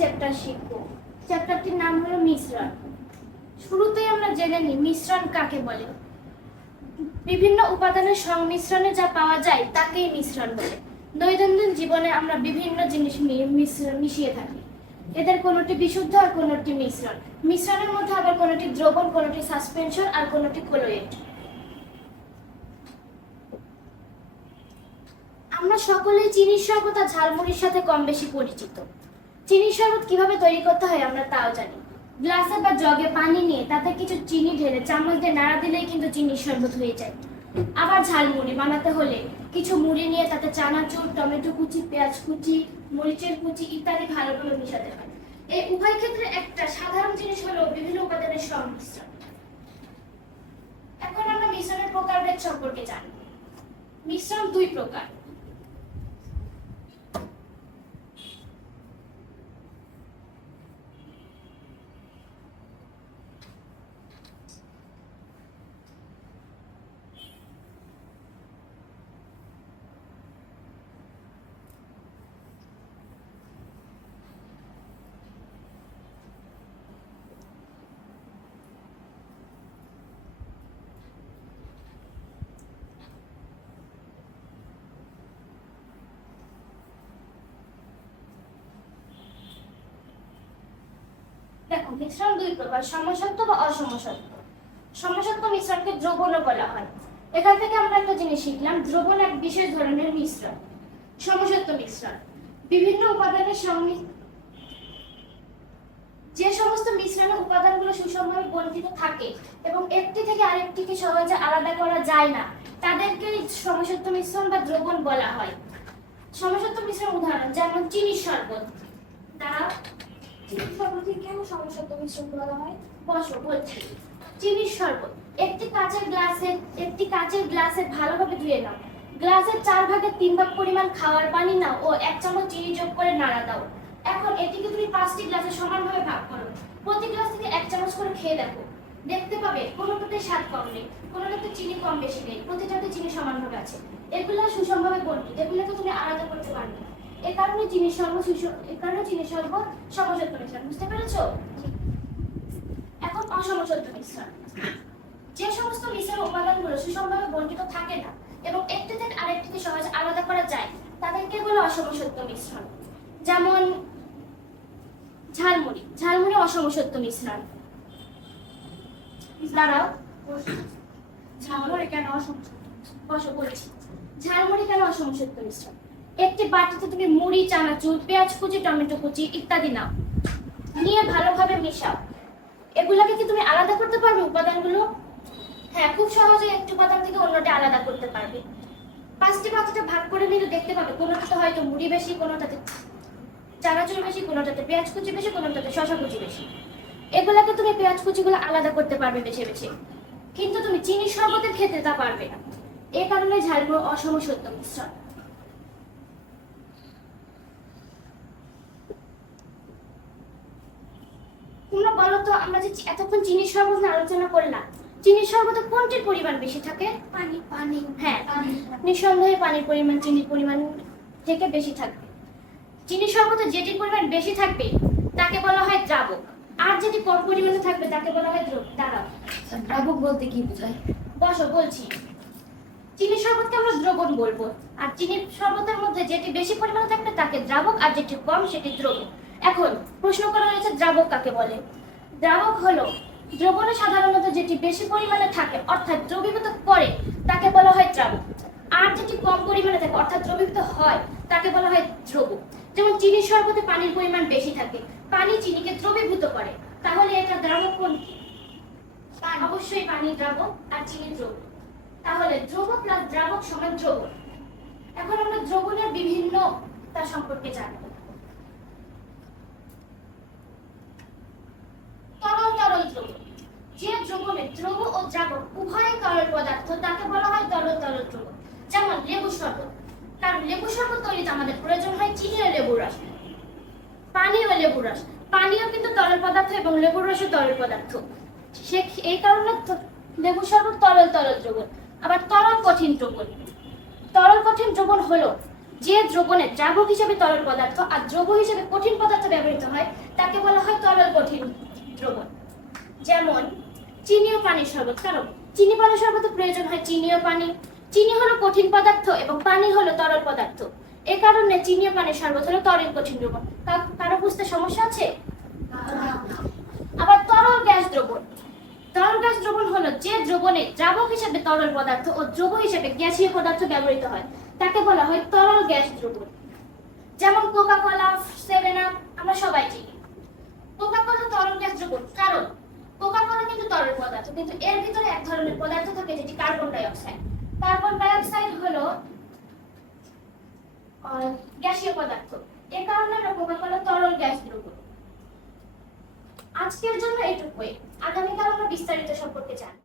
Chapter শিখব। চ্যাপ্টারটির নাম হলো মিশ্রণ। শুরুতেই আমরা জেনে নিই মিশ্রণ কাকে বলে। বিভিন্ন উপাদানের সংমিশ্রণে যা পাওয়া যায় তাকেই মিশ্রণ বলে। দৈনন্দিন জীবনে আমরা বিভিন্ন জিনিস মিশিয়ে থাকি। এদের কোনোটি বিশুদ্ধ আর কোনোটি মিশ্রণ। মিশ্রণের মধ্যে আবার কোনোটি দ্রবণ, কোনোটি সাসপেনশন আর কোনোটি কলোয়েড। আমরা সকলেই চিনির শরবত আর ঝালমুড়ির সাথে কম বেশি পরিচিত। চিনির শরবত কিভাবে তৈরি করতে হয় আমরা তাও জানি। গ্লাসে বা জগে পানি নিয়ে তাতে কিছু চিনি ঢেলে চামচ দিয়ে নাড়া দিলেই কিন্তু চিনির শরবত হয়ে যায়। আবার ঝালমুড়ি বানাতে হলে কিছু মুড়ি নিয়ে তাতে চানাচুর, টমেটো কুচি, পেঁয়াজ কুচি, মরিচের কুচি ইত্যাদি ভালোভাবে মিশাতে হয়। এই উভয় ক্ষেত্রে একটা সাধারণ জিনিস হলো বিভিন্ন উপাদানের সংমিশ্রণ। এখন আমরা মিশ্রণের প্রকারভেদ সম্পর্কে জানি। মিশ্রণ দুই প্রকার। দেখো, মিশ্রণ দুই প্রকার, সমসত্ব বা অসমসত্ব। সমসত্ব মিশ্রণকে দ্রবণও বলা হয়। এখান থেকে আমরা একটা জিনিস শিখলাম, দ্রবণ এক বিশেষ ধরনের মিশ্রণ। সমসত্ব মিশ্রণ বিভিন্ন উপাদানের যে সমস্ত মিশ্রণের উপাদানগুলো সুষমভাবে বন্টিত থাকে এবং একটি থেকে আরেকটিকে সহজে আলাদা করা যায় না তাদেরকে সমসত্ব মিশ্রণ বা দ্রবণ বলা হয়। সমসত্ব মিশ্রণ উদাহরণ যেমন চিনির শরবত। দ্বারা চিনির শরবতকে কেন সমসত্ব মিশ্রণ বলা হয়? বসো বলছি। চিনির শরবত একটি কাচের গ্লাসে ভালোভাবে ধুয়ে নাও। গ্লাসের 4/3 পরিমাণ খাওয়ার পানি নাও ও 1 চামচ চিনি যোগ করে নাড়া দাও। এখন এটিকে তুমি 5টি গ্লাসে সমানভাবে ভাগ করো। প্রতি গ্লাস থেকে 1 চামচ করে খেয়ে দেখো। দেখতে পাবে কোনোটাতে স্বাদ কম নেই, কোনোটাতে চিনি কম বেশি নেই, প্রতিটাতে চিনি সমানভাবে আছে। এগুলো সুষমভাবে বন্টিত, এগুলোকে তুমি আলাদা করতে পারবে না। এই কারণে চিনির শরবত সমসত্ব মিশ্রণ। বুঝতে পেরেছো? এখন অসমসত্ব মিশ্রণ। যে সমস্ত মিশ্রণ উপাদানগুলো সুষমভাবে বন্টিত থাকে না এবং একটি থেকে আরেকটিকে সহজে আলাদা করা যায় তাদেরকে বলে অসমসত্ব মিশ্রণ। যেমন ঝালমুড়ি অসমসত্ব মিশ্রণ। দাঁড়াও, ঝালমুড়ি কেন অসমসত্ব মিশ্রণ? একটি বাটিতে তুমি মুড়ি, চানাচুর, পেঁয়াজ কুচি, টমেটো কুচি ইত্যাদি নাও, নিয়ে ভালোভাবে মিশাও। এগুলাকে কি তুমি আলাদা করতে পারবে উপাদানগুলো? হ্যাঁ, খুব সহজে একটি উপাদান থেকে অন্যটা আলাদা করতে পারবে। 5টি পাত্রে ভাগ করে নিলে দেখতে পাবে কোনোটাতে হয়তো মুড়ি বেশি, কোনোটাতে চানাচুর বেশি, কোনোটাতে পেঁয়াজ কুচি বেশি, কোনোটাতে শসা কুচি বেশি। এগুলাকে তুমি পেঁয়াজ কুচিগুলো আলাদা করতে পারবে বেছে বেছে, কিন্তু তুমি চিনির শরবতের ক্ষেত্রে তা পারবে না। এই কারণে ঝালমুড়ি অসমসত্ব মিশ্রণ। তোমরা বলো তো, আমরা যে এতক্ষণ চিনির শরবত নিয়ে আলোচনা করলাম, চিনির শরবতে কোনটির পরিমাণ বেশি থাকে? পানি। হ্যাঁ, নিঃসন্দেহে পানির পরিমাণ চিনির পরিমাণ থেকে বেশি থাকবে। চিনির শরবতে যেটির পরিমাণ বেশি থাকবে তাকে বলা হয় দ্রাবক, আর যেটি কম পরিমাণে থাকবে তাকে বলা হয় দ্রাবক। দ্রাবক বলতে কি বোঝায়? বসো বলছি। চিনির শরবতকে আমরা দ্রবণ বলবো, আর চিনির শরবতের মধ্যে যেটি বেশি পরিমাণে থাকবে তাকে দ্রাবক, আর যেটি কম সেটি দ্রবণ। এখন প্রশ্ন করা হয়েছে দ্রাবক কাকে বলে। দ্রাবক হলো দ্রবণে সাধারণত যেটি বেশি পরিমাণে থাকে অর্থাৎ দ্রবীভূত করে তাকে বলা হয় দ্রাবক, আর যেটি কম পরিমাণে থাকে অর্থাৎ দ্রবীভূত হয় তাকে বলা হয় দ্রবক। যেমন চিনির শরবতে পানির পরিমাণ বেশি থাকে, পানি চিনিকে দ্রবীভূত করে, তাহলে এটা দ্রাবক কোনটি? অবশ্যই পানি দ্রাবক আর চিনি দ্রবক। তাহলে দ্রবক প্লাস দ্রাবক সমান দ্রবণ। এখন আমরা দ্রবণের বিভিন্নতা সম্পর্কে জানব। তরল দ্রবণ। যে দ্রবণে দ্রব ও দ্রাবক উভয় তরল পদার্থ তাকে বলা হয় তরল দ্রবণ। যেমন লেবু শরবত, কারণ লেবু শরবত তৈরিতে আমাদের প্রয়োজন হয় চিনি ও লেবুর রস। পানি ও লেবুর রস, পানিও কিন্তু তরল পদার্থ এবং লেবুর রসও তরল পদার্থ। এই কারণে লেবু শরবত তরল দ্রবণ। আবার তরল কঠিন দ্রবণ হলো যে দ্রবণে দ্রাবক হিসেবে তরল পদার্থ আর দ্রব হিসেবে কঠিন পদার্থ ব্যবহৃত হয় তাকে বলা হয় তরল কঠিন দ্রবণ। যেমন চিনি ও পানির শরবত। কারণ চিনি পানির শরবতে প্রয়োজন হয় চিনি ও পানি। চিনি হলো কঠিন পদার্থ এবং পানি হলো তরল পদার্থ। এ কারণে চিনি ও পানির শরবত হলো তরল কঠিন দ্রবণ। কারো বুঝতে সমস্যা আছে? আবার তরল গ্যাস দ্রবণ। তরল গ্যাস দ্রবণ হলো যে দ্রবণে দ্রাবক হিসেবে তরল পদার্থ ও দ্রব হিসেবে গ্যাসীয় পদার্থ ব্যবহৃত হয় তাকে বলা হয় তরল গ্যাস দ্রবণ। যেমন কোকা কোলা, 7 আপ আমরা সবাই চিনি। কোকা কোলা তরল গ্যাস দ্রবণ কারণ কোকা কোলা কিন্তু তরল পদার্থ, কিন্তু এর ভিতরে এক ধরনের পদার্থ থাকে যেটি carbon die oxide. Carbon die oxide হলো গ্যাসীয় পদার্থ। এ কারণে আমরা কোকা কোলা তরল গ্যাস দ্রবণ। আজকের জন্য এটুকুই। আগামীকাল আমরা বিস্তারিত সম্পর্কে জানব।